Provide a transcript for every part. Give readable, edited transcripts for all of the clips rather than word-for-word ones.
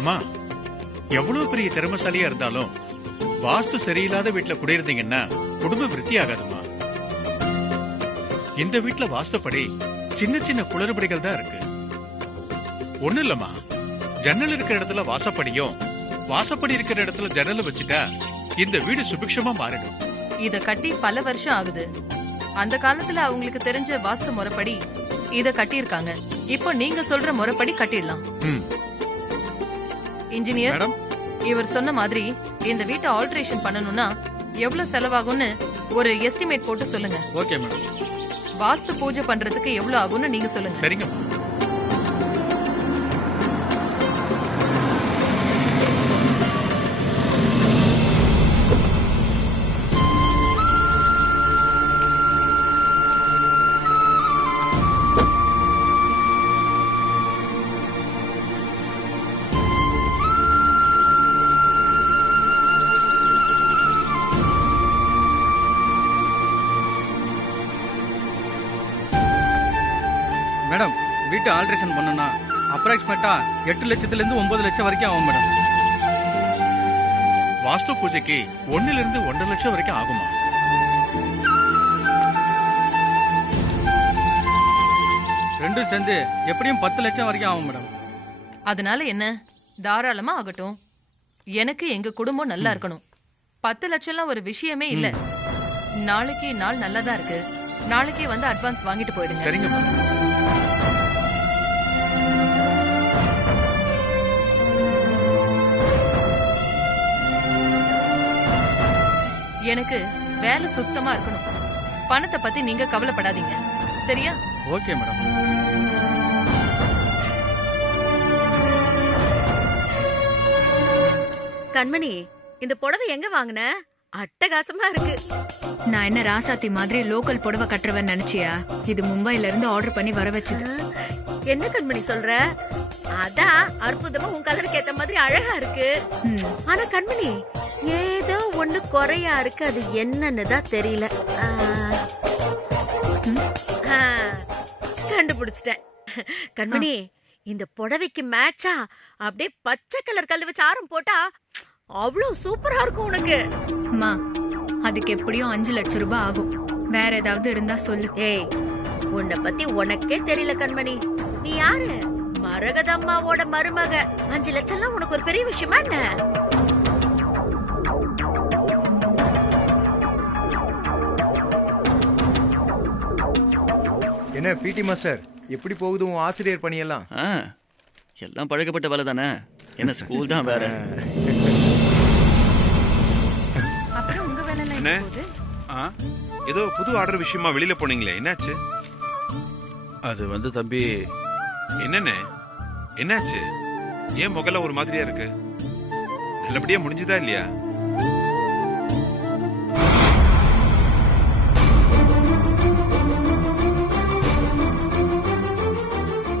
அம்மா, எவ்வளவு பெரிய திறமைசாலியா இருந்தாலும் வாஸ்து சரியில்லாத வீட்டுல குடியிருந்தீங்கன்னா குடும்பம் விருத்தி ஆகாதுமா. இந்த வீட்டுல வாஸ்துப்படி சின்ன சின்ன குளறுபடிகள் தான் இருக்கு. ஒண்ணு இல்லம்மா, ஜன்னல் இருக்கிற இடத்துல வாசப்படியும் வாசப்படி இருக்கிற இடத்துல ஜன்னல் வச்சுட்டா இந்த வீடு சுபிக்ஷமா மாறிடும். இத கட்டி பல வருஷம் ஆகுது. அந்த காலத்துல அவங்களுக்கு தெரிஞ்ச வாஸ்து முறைப்படி இத கட்டியிருக்காங்க. இப்போ நீங்க சொல்ற முறைப்படி கட்டிடலாம். இன்ஜினியர், இவர் சொன்ன மாதிரி இந்த வீட்டை ஆல்டரேஷன் பண்ணணும்னா எவ்வளவு செலவாகும்னு ஒரு எஸ்டிமேட் போட்டு சொல்லுங்க. Okay madam. வாஸ்து பூஜை பண்றதுக்கு எவ்வளவு ஆகும்னு நீங்க சொல்லுங்க. சரிங்க. மேடம், வீட்டு ஆல்ட்ரேஷன் பண்ணனா அப்ராக்சிமேட்டா 8 லட்சத்துல இருந்து 9 லட்சம் வரைக்கும் ஆகும் மேடம். வாஸ்து பூஜைக்கு 1 இருந்து 1.5 லட்சம் வரைக்கும் ஆகுமா? ரெண்டும் சேர்ந்து எப்படியும் 10 லட்சம் வரைக்கும் ஆகும் மேடம். அதனால என்ன, தாராளமா ஆகட்டும். எனக்கு எங்க குடும்பம் நல்லா இருக்கணும். 10 லட்சம்லாம் ஒரு விஷயமே இல்ல. நாளைக்கு நாள் நல்லதா இருக்கு. நாளைக்கே வந்து அட்வான்ஸ் வாங்கிட்டு போயிடுங்க. சரிங்க. எனக்கு வேலை சுத்தமா இருக்கணும். பணத்தை பத்தி நீங்க கவலைப்படாதீங்க, சரியா? Okay madam. கண்மணி, இந்த புடவை எங்க வாங்குன? அட்டகாசமா இருக்கு. நான் என்ன ராசாத்தி மாதிரி லோக்கல் புடவை கட்டுறவன் நினைச்சியா? இது மும்பைல இருந்து ஆர்டர் பண்ணி வர வச்சது. என்ன கண்மணி சொல்ற? அதான் அற்புதமா உன் கலருக்கு ஏத்த மாதிரி அழகா இருக்கு. ஆனா கண்மணி, ஏதோ ஒண்ணு குறையா இருக்கு. அது என்னன்னு தான் தெரியல. கண்டுபிடிச்சிட்டேன். கண்மணி, இந்த புடவைக்கு மேட்சா அப்படியே பச்சை கலர் கல்லு வச்சு ஆரம் போட்டா அவ்வளவு சூப்பரா இருக்கும் உனக்கு. அம்மா, அதுக்கு எப்படியும் 5 லட்சம் ரூபாய் ஆகும். வேற ஏதாவது இருந்தா சொல்லு. ஏய், உன்னை பத்தி உனக்கே தெரியல கண்மணி. நீ யாரு? மரகதம்மாவோட மருமக. 5 லட்சம்லாம் உனக்கு ஒரு பெரிய விஷயமா என்ன? என்ன பிடி மாஸ்டர், எப்படி போகுது உன் ஆசிரியர் பணியெல்லாம்? எல்லாம் பழக்கப்பட்ட வேலை தானே. என்ன ஸ்கூல் தான் வேற. அப்புறம் உங்க வேலை என்ன? ஏதோ புது ஆர்டர் விஷயமா வெளியில போனீங்களே, என்னாச்சு? அது தம்பி. என்னன்னு என்னாச்சு? ஏன் முகல ஒரு மாதிரியா இருக்கு? நல்லபடியா முடிஞ்சுதா இல்லையா?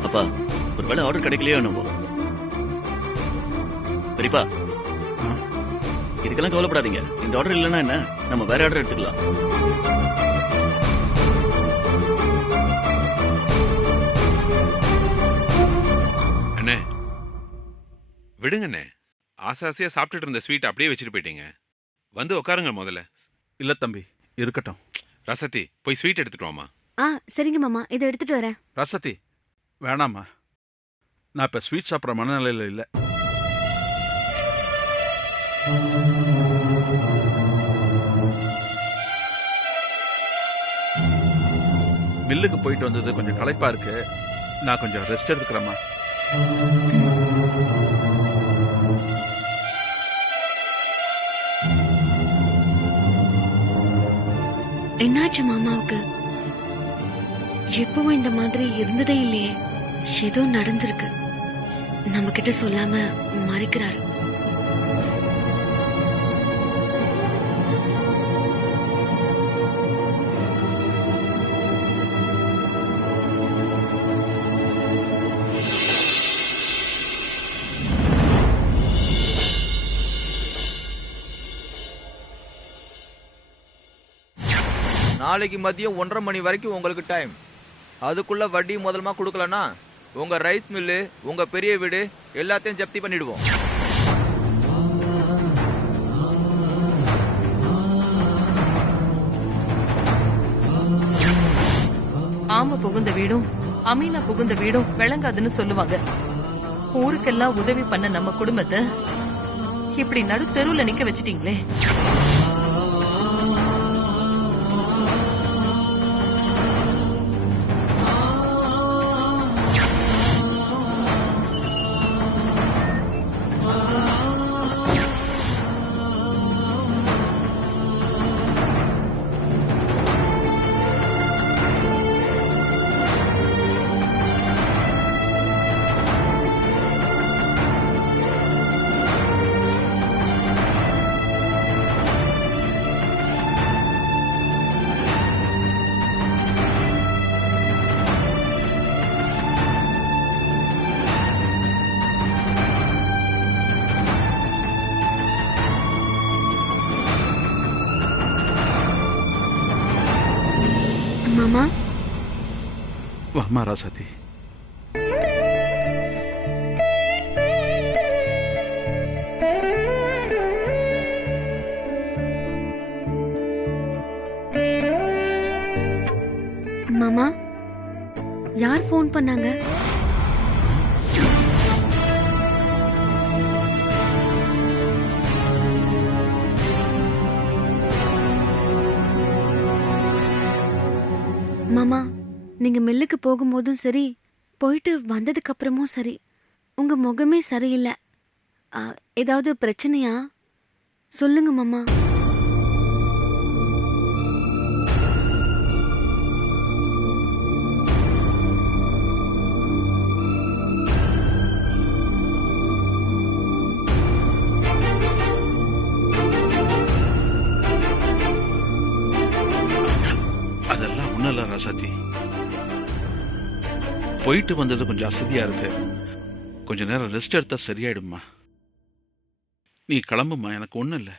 அப்பா, ஒரு வேலை ஆர்டர் கிடைக்கலையோ என்னவோ. பெரியப்பா, இதுக்கெல்லாம் கவலைப்படாதீங்க. இந்த ஆர்டர் இல்லைன்னா என்ன, நம்ம வேற ஆர்டர் எடுத்துக்கலாம். அண்ணே விடுங்கண்ணே. ஆசையா சாப்பிட்டுட்டு இருந்த ஸ்வீட் அப்படியே வச்சுட்டு போயிட்டீங்க. வந்து உட்காருங்க முதல்ல. இல்ல தம்பி, இருக்கட்டும். ரசத்தி, போய் ஸ்வீட் எடுத்துட்டு வாமா. சரிங்க மாமா, இதை எடுத்துட்டு வரேன். ரசத்தி, வேணாமா. நான் இப்ப ஸ்வீட் சாப்பிட்ற மனநிலையில இல்ல. மில்லுக்கு போயிட்டு வந்தது கொஞ்சம் களைப்பா இருக்கு. நான் கொஞ்சம் ரெஸ்ட் எடுத்துக்கிறேம்மா. என்னாச்சு மாமாவுக்கு? எப்பவும் இந்த மாதிரி இருந்ததே இல்லையே. ஏதோ நடந்திருக்கு. நம்ம கிட்ட சொல்லாம மறைக்கிறாரு. நாளைக்கு மதியம் 1:30 மணி வரைக்கும் உங்களுக்கு டைம். அதுக்குள்ள வட்டி முதலமா கொடுக்கலன்னா உங்க ரைஸ் மில்லு, உங்க பெரிய வீடு எல்லாத்தையும் ஜப்தி பண்ணிடுவோம். ஆம புகுந்த வீடும் அமீனா புகுந்த வீடும் விளங்காதுன்னு சொல்லுவாங்க. ஊருக்கெல்லாம் உதவி பண்ண நம்ம குடும்பத்தை இப்படி நடு தெருவுல நிக்க வச்சிட்டீங்களே. மாமா, வாமா ராசாத்தி. மாமா, யார் ஃபோன் பண்ணாங்க? மாமா, நீங்க மில்லுக்கு போகும்போதும் சரி, போயிட்டு வந்ததுக்கு அப்புறமும் சரி, உங்க முகமே சரியில்லை. ஏதாவது பிரச்சனையா? சொல்லுங்க மாமா. அதெல்லாம் ஒண்ணும் இல்ல ராசாத்தி. போயிட்டு வந்தது கொஞ்சம் அசதியா இருக்கு. கொஞ்ச நேரம் ரெஸ்ட் எடுத்தா சரியாயிடுமா. நீ கிளம்புமா, எனக்கு ஒண்ணும் இல்லை.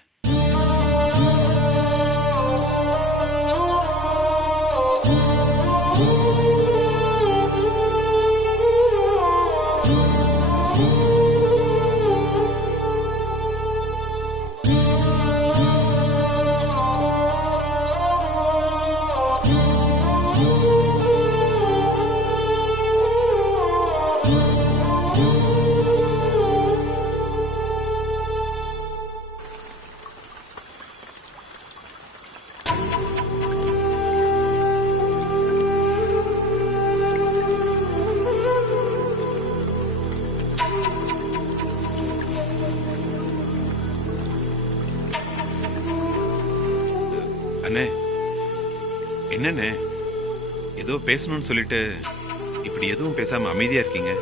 அண்ணே, என்னண்ணே ஏதோ பேசணும்னு சொல்லிட்டு இப்படி எதுவும் பேசாம அமைதியா இருக்கீங்க?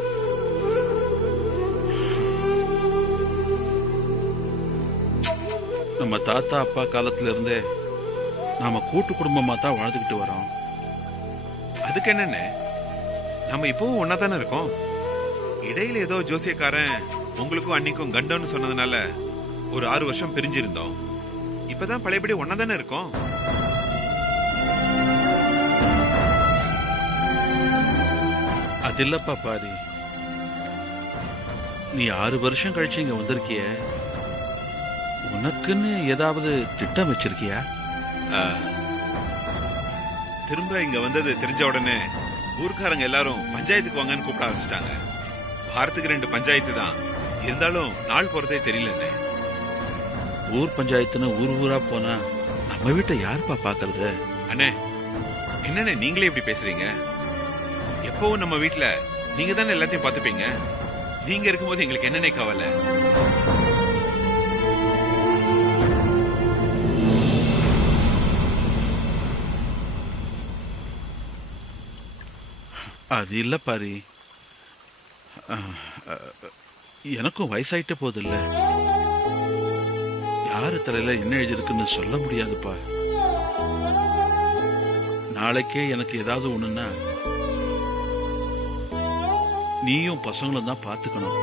நம்ம தாத்தா அப்பா காலத்துல இருந்தே நாம கூட்டு குடும்பமா தான் வாழ்ந்துகிட்டு வரோம். அதுக்கு என்னண்ணே, நம்ம இப்பவும் ஒன்னா தானே இருக்கோம். இடையில ஏதோ ஜோசியக்காரன் உங்களுக்கும் அன்னிக்கும் கண்டம்னு சொன்னதுனால ஒரு 6 வருஷம் பிரிஞ்சிருந்தோம். இப்பதான் பழையபடி ஒன்னா தானே இருக்கோம். அது இல்லப்பா பாரி, நீ 6 வருஷம் கழிச்சு இங்க வந்திருக்கிய, உனக்குன்னு ஏதாவது திட்டம் வச்சிருக்கியா? திரும்ப இங்க வந்தது தெரிஞ்ச உடனே ஊர்க்காரங்க எல்லாரும் பஞ்சாயத்துக்கு வாங்கன்னு கூப்பிட ஆரம்பிச்சிட்டாங்க. வாரத்துக்கு 2 பஞ்சாயத்து தான், இருந்தாலும் நாள் போறதே தெரியலண்ணே. ஊர் பஞ்சாயத்துன்னு ஊர் ஊரா போனா நம்ம வீட்டை யாருப்பா பாக்குறது? அண்ணே, என்னண்ணே நீங்களே இப்படி பேசுறீங்க? எப்பவும் நம்ம வீட்டுல நீங்க தானே எல்லாத்தையும் பாத்துப்பீங்க. நீங்க இருக்கும்போது எங்களுக்கு என்னன்னே கவலை? அது இல்ல பாரி, எனக்கும் வயசாயிட்டே போகுது இல்ல. யாரு தலையில என்ன எழுதிருக்குன்னு சொல்ல முடியாதுப்பா. நாளைக்கே எனக்கு ஏதாவது ஒண்ணுன்னா நீயும் பசங்களும் தான் பாத்துக்கணும்.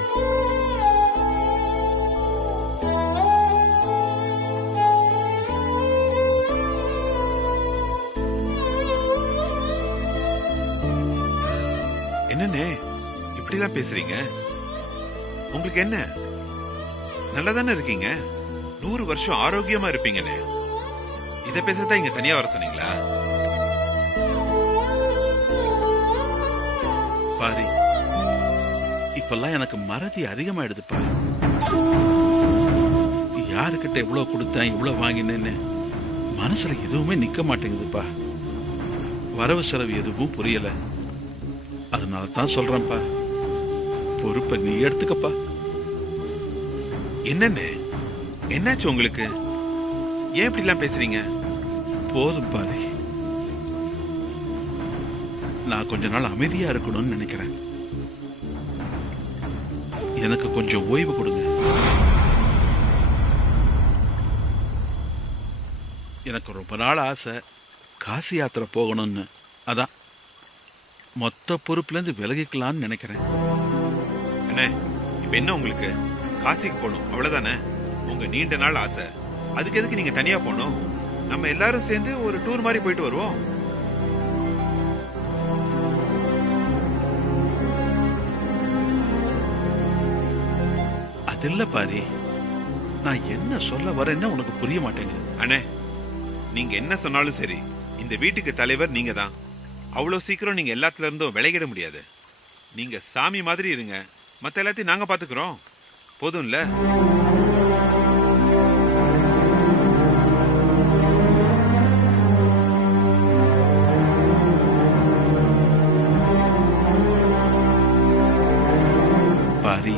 என்னண்ணே இப்படிலாம் பேசுறீங்க? உங்களுக்கு என்ன? நல்லா தானே இருக்கீங்க, 100 வருஷம் ஆரோக்கியமா இருப்பீங்கன்னு. இத பேசத்தான் இங்க தனியா வர சொன்னீங்களா? பாரி, இப்பெல்லாம் எனக்கு மறதி அதிகமாயிடுதுப்பா. யாருக்கிட்ட எவ்வளவு கொடுத்தேன் இவ்வளவு வாங்கினேன்னு மனசுல எதுவுமே நிக்க மாட்டேங்குதுப்பா. வரவு செலவு எதுவும் புரியல. அதனால தான் சொல்றேன்ப்பா, பொறுப்பை நீ எடுத்துக்கப்பா. என்னன்னு? என்னாச்சு உங்களுக்கு? ஏன் இப்படி எல்லாம் பேசுறீங்க? போதும் பாரி, நான் கொஞ்ச நாள் அமைதியா இருக்கணும்னு நினைக்கிறேன். எனக்கு கொஞ்சம் ஓய்வு கொடுங்க. எனக்கு ரொம்ப நாள் ஆசை காசி யாத்திரை போகணும்னு. அதான் மொத்த பொறுப்புல இருந்து விலகிக்கலாம்னு நினைக்கிறேன். அண்ணே, இப்ப என்ன உங்களுக்கு? காசிக்கு போகணும் அவ்வளவுதானே? உங்க நீண்ட நாள் ஆசை. அதுக்கு எதுக்கு நீங்க தனியா போகணும்? நம்ம எல்லாரும் சேர்ந்து ஒரு டூர் மாதிரி போயிட்டு வருவோம். அது இல்ல பாரி, நான் என்ன சொல்ல வரேன்னு உனக்கு புரிய மாட்டேங்குது. அண்ணே, நீங்க என்ன சொன்னாலும் சரி, இந்த வீட்டுக்கு தலைவர் நீங்க தான். அவ்வளவு சீக்கிரம் நீங்க எல்லாத்துல இருந்தும் விலகிட முடியாது. நீங்க சாமி மாதிரி இருங்க, மத்த எல்லாத்தையும் நாங்க பாத்துக்கிறோம். போதும்ல? பாரி,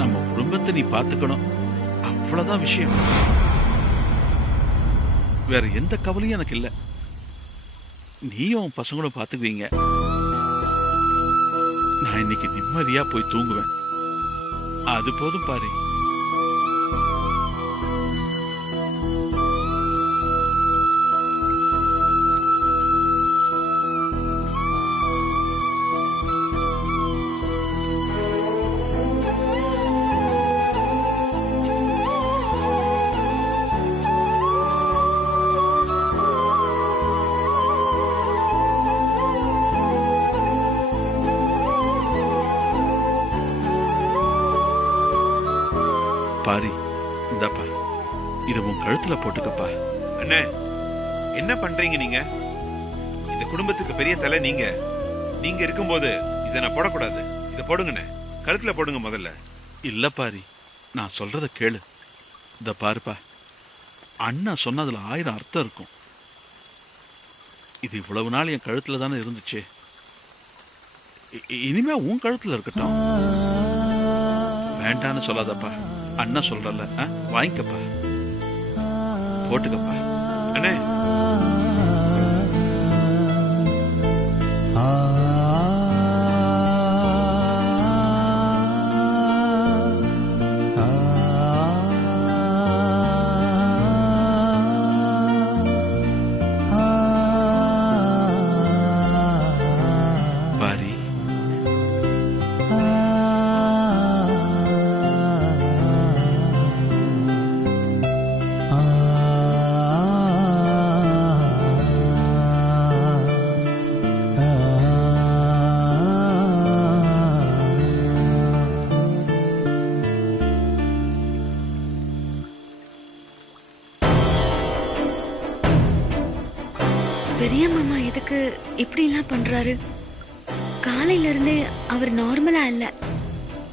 நம்ம குடும்பத்தை நீ பாத்துக்கணும், அவ்வளவுதான் விஷயம். வேற எந்த கவலையும் எனக்கு இல்ல. நீயும் உன் பசங்களும் பாத்துக்குவீங்க. நான் இன்னைக்கு நிம்மதியா போய் தூங்குவேன். அது போதும் பாரு. பாரி, இந்தப்பா, இத உன் கழுத்துல போட்டுக்கப்பா. அண்ணே, என்ன பண்றீங்க நீங்க? இந்த குடும்பத்துக்கு பெரிய தலை நீங்க. நீங்க இருக்கும்போது இத நான் போடக்கூடாது. இத போடுங்கண்ணே, கழுத்துல போடுங்க முதல்ல. இல்ல பாரி, நான் சொல்றத கேளு. இந்த பாருப்பா, அண்ணா சொன்னதுல 1000 அர்த்தம் இருக்கும். இது இவ்வளவு நாள் என் கழுத்துல தானே இருந்துச்சு. இனிமே உன் கழுத்துல இருக்கட்டும். வேண்டான்னு சொல்லாதப்பா. அண்ணா சொல்றல, வாங்கிக்கப்பா, போட்டுக்கப்பா. அண்ணே, பாரி, பெரிய மாமா எதுக்கு இப்படி எல்லாம் பண்றாரு? காலையில இருந்தே அவர் நார்மலா இல்ல.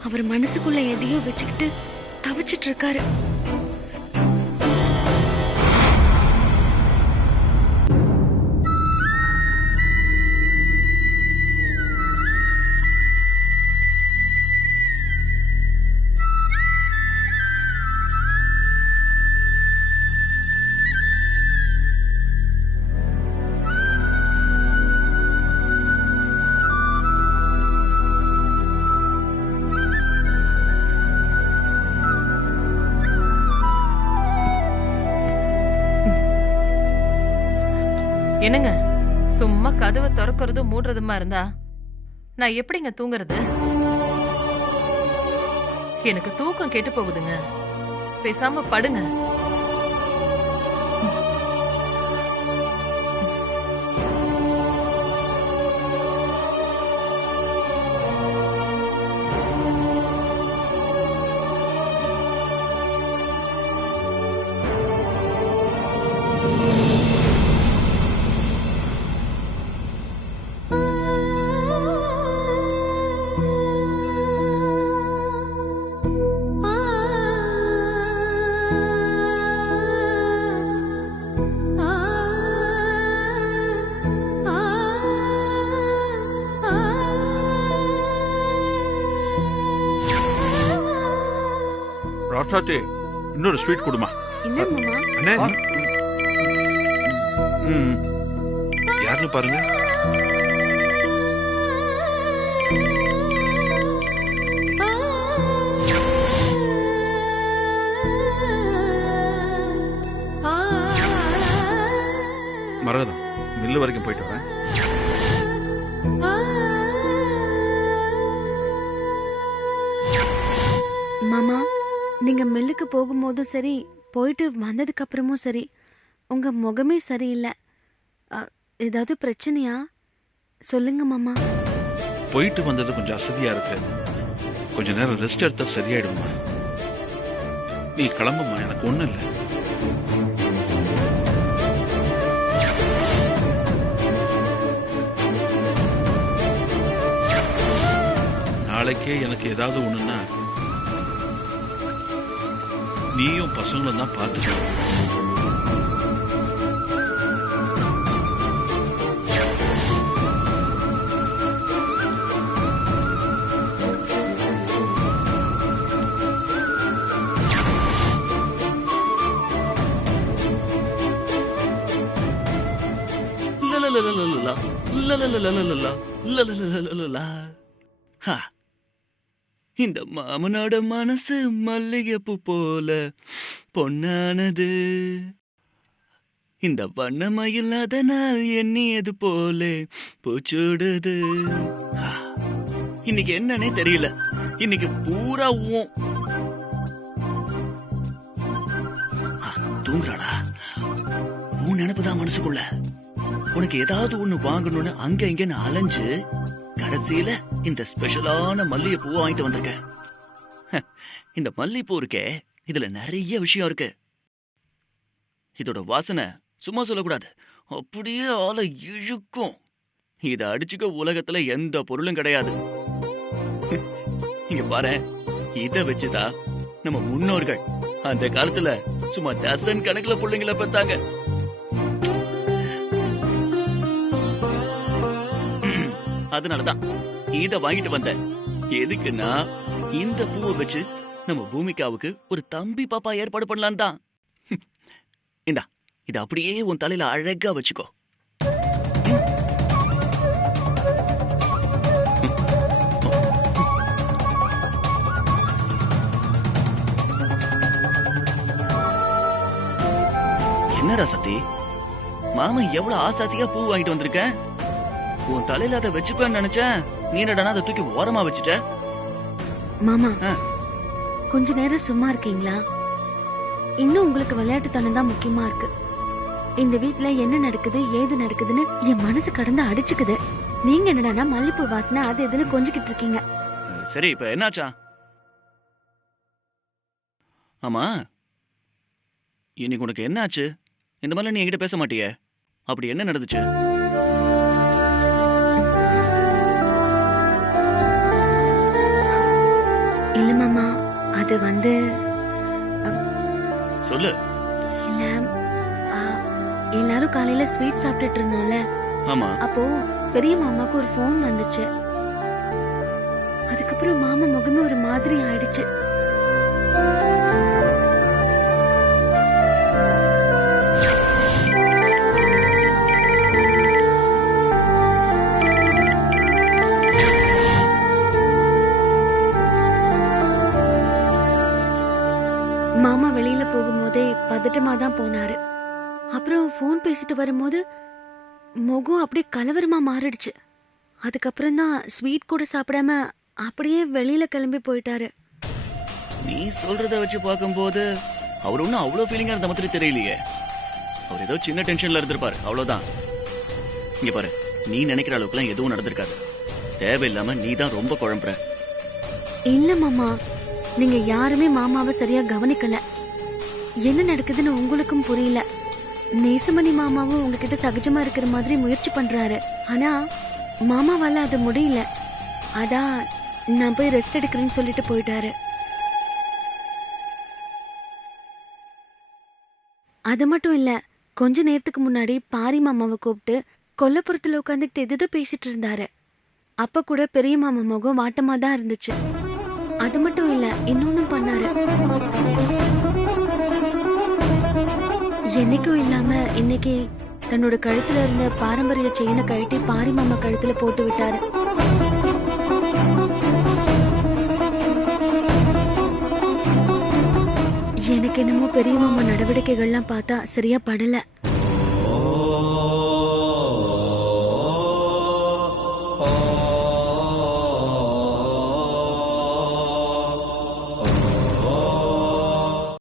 அவர் மனசுக்குள்ள எதையோ வச்சுக்கிட்டு தவிச்சிட்டு இருக்காரு. என்னங்க, சும்மா கதவை திறக்கிறதும் மூடுறதுமா இருந்தா நான் எப்படிங்க தூங்குறது? எனக்கு தூக்கம் கெட்டு போகுதுங்க. பேசாம படுங்க. ராசாத்தி இன்னொரு ஸ்வீட் கொடுமா. என்ன மாமா? அண்ணே ம். யாருன்னு பாருங்க. மரகதம், மில்லு வரைக்கும் போயிட்டு வரேன். மாமா, நீங்க மில்லுக்கு போகும்போதும் சரி, போயிட்டு வந்ததுக்கு அப்புறமும் சரி, உங்க முகமே சரியில்லை. ஏதாவது பிரச்சனையா? சொல்லுங்க மாமா. போயிட்டு வந்தது கொஞ்சம் அசதியா இருக்கு. கொஞ்ச நேரம் ரெஸ்ட் எடுத்தா சரியாயிடுமா. நீ கிளம்புமா, எனக்கு ஒண்ணும் இல்லை. நாளைக்கே எனக்கு ஏதாவது ஒண்ணுன்னா நீயும் பசங்களும் தான் பார்த்துக்கணும். இந்த மாமனோட மனசு மல்லிகைப்பூ போல பொன்னானது. இந்த வண்ணமயில் அதனால் எண்ணியது போல பூச்சூடுது. இன்னைக்கு என்னன்னே தெரியல. இன்னைக்கு பூரா தூங்குறாடா. உன் நினைப்புதான் மனசுக்குள்ள. உனக்கு ஏதாவது ஒண்ணு வாங்கணும்னு அங்க இங்க அலைஞ்சு கடைசியில இந்த ஸ்பெஷலான மல்லிகைப்பூ வாங்கிட்டு வந்திருக்கேன். இந்த மல்லிகைப்பூ இருக்கே, இதுல நிறைய விஷயம் இருக்கு. இதோட வாசனை சும்மா சொல்லக்கூடாது, அப்படியே ஆளை இழுக்கும். இத அடிச்சுக்க உலகத்துல எந்த பொருளும் கிடையாது. இங்க பாரு, இத வச்சுதான் நம்ம முன்னோர்கள் அந்த காலத்துல சும்மா டசன் கணக்குல பிள்ளைங்களை பெத்தாங்க. அதனாலதான் இத வாங்கிட்டு வந்தேன். எதுக்குன்னா இந்த பூவை வச்சு நம்ம பூமிகாவுக்கு ஒரு தம்பி பாப்பா ஏற்பாடு பண்ணலாம் தான். இந்தா, இத அப்படியே உன் தலையில அழகா வச்சுக்கோ. என்னடா சத்தி, மாமன் எவ்வளவு ஆசாசியா பூ வாங்கிட்டு வந்திருக்கேன். உன் தலையில அதை வச்சுப்பேன்னு நினைச்சேன். நீ என்னடா அதை தூக்கி ஓரமா வச்சுட்ட. மாமா, கொஞ்ச நேரம் சும்மா இருக்கீங்களா? இன்னும் உங்களுக்கு விளையாட்டுத்தனம் தான் முக்கியமா இருக்கு. இந்த வீட்ல என்ன நடக்குது ஏது நடக்குதுன்னு என் மனசு கடந்து அடிச்சுக்குது. நீங்க என்னடா மல்லிப்பூ வாசனை அது எதுன்னு கொஞ்சிக்கிட்டு இருக்கீங்க. சரி, இப்ப என்னாச்சா? ஆமா, இன்னைக்கு உனக்கு என்ன ஆச்சு? இந்த மாதிரி நீ என்கிட்ட பேச மாட்டியே. அப்படி என்ன நடந்துச்சு? இல்ல மாமா, அது வந்து சொல்லு. இல்ல, எல்லாரும் காலையில ஸ்வீட் சாப்பிட்டுட்டு இருந்தோம்ல. ஆமா. அப்போ பெரிய மாமாக்கு ஒரு போன் வந்துச்சு. அதுக்கப்புறம் மாமா முகமே ஒரு மாதிரி ஆயிடுச்சு. மாமா வெளியில போகும்போதே பதட்டமா தான் போனாரு. அப்புறம் போன் பேசிட்டு வரும்போது முகம் அப்படியே கலவரமா மாறிடுச்சு. அதுக்கப்புறம் தான் ஸ்வீட் கூட சாப்பிடாம அப்படியே வெளியில கிளம்பி போயிட்டாரு. நீ சொல்றத வச்சு பார்க்கும்போது அவர் ஒன்னும் அவ்வளவு ஃபீலிங்கா இருந்த மாதிரி தெரியலையே. அவர் ஏதோ சின்ன டென்ஷன்ல இருந்திருப்பாரு, அவ்வளவுதான். இங்க பாரு, நீ நினைக்கிற அளவுக்குலாம் எதுவும் நடந்திருக்காது. தேவையில்லாம நீ தான் ரொம்ப குழம்புற. இல்ல மாமா, நீங்க யாருமே மாமாவை சரியா கவனிக்கல. என்ன நடக்குதுன்னு உங்களுக்கும் புரியல. நேசமணி மாமாவும் உங்ககிட்ட சகஜமா இருக்கிற மாதிரி முயற்சி பண்றாரு. ஆனா மாமாவால அது முடியல. அதான் நான் போய் ரெஸ்ட் எடுக்கிறேன்னு சொல்லிட்டு போயிட்டாரு. அது மட்டும் இல்ல, கொஞ்ச நேரத்துக்கு முன்னாடி பாரி மாமாவை கூப்பிட்டு கொல்லப்புறத்துல உட்காந்துக்கிட்டு எதோ பேசிட்டு இருந்தாரு. அப்ப கூட பெரிய மாமா முகம் வாட்டமா தான் இருந்துச்சு. அது மட்டும் இல்ல, இன்னொன்னும் பண்ணாரு. என்னைக்கும் இல்லாம இன்னைக்கு தன்னோட கழுத்துல இருந்த பாரம்பரிய செயினை கழட்டி பாரி மாமா கழுத்துல போட்டு விட்டாரு. எனக்கு என்னமோ பெரிய மாமா நடவடிக்கைகள்லாம் பார்த்தா சரியா படல.